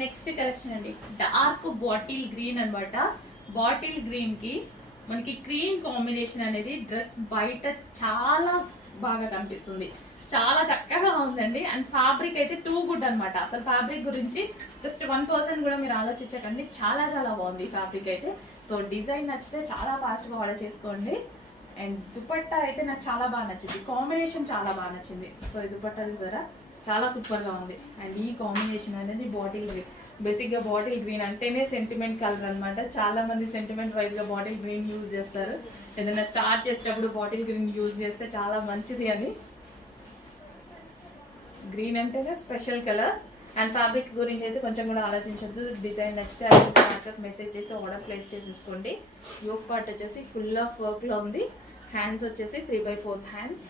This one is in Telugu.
నెక్స్ట్ కలెక్షన్ అండి, డార్క్ బాటిల్ గ్రీన్ అనమాట. బాటిల్ గ్రీన్ కి మనకి క్రీమ్ కాంబినేషన్ అనేది డ్రెస్ బయట చాలా బాగా కనిపిస్తుంది. చాలా చక్కగా ఉందండి. అండ్ ఫ్యాబ్రిక్ అయితే టూ గుడ్ అనమాట. అసలు ఫ్యాబ్రిక్ గురించి జస్ట్ 1% కూడా మీరు ఆలోచించకండి. చాలా చాలా బాగుంది ఫ్యాబ్రిక్ అయితే. సో డిజైన్ నచ్చితే చాలా ఫాస్ట్గా ఆర్డర్ చేసుకోండి. అండ్ దుపట్టా అయితే నాకు చాలా బాగా నచ్చింది. కాంబినేషన్ చాలా బాగా నచ్చింది. సో ఈ దుపట్టా చూసారా, చాలా సూపర్గా ఉంది. అండ్ ఈ కాంబినేషన్ అనేది బాటిల్ గ్రీన్. బేసిక్గా బాటిల్ గ్రీన్ అంటేనే సెంటిమెంట్ కలర్ అనమాట. చాలా మంది సెంటిమెంట్ వైజ్గా బాటిల్ గ్రీన్ యూజ్ చేస్తారు. ఏదైనా స్టార్ట్ చేసేటప్పుడు బాటిల్ గ్రీన్ యూజ్ చేస్తే చాలా మంచిది అని. గ్రీన్ అంటేనే స్పెషల్ కలర్. అండ్ ఫ్యాబ్రిక్ గురించి అయితే కొంచెం కూడా ఆలోచించద్దు. డిజైన్ నచ్చితే అది వాట్సాప్ మెసేజ్ చేసి ఆర్డర్ ప్లేస్ చేసేసుకోండి. యోక్ పార్ట్ వచ్చేసి ఫుల్ ఆఫ్ వర్క్లో ఉంది. హ్యాండ్స్ వచ్చేసి 3/4 హ్యాండ్స్.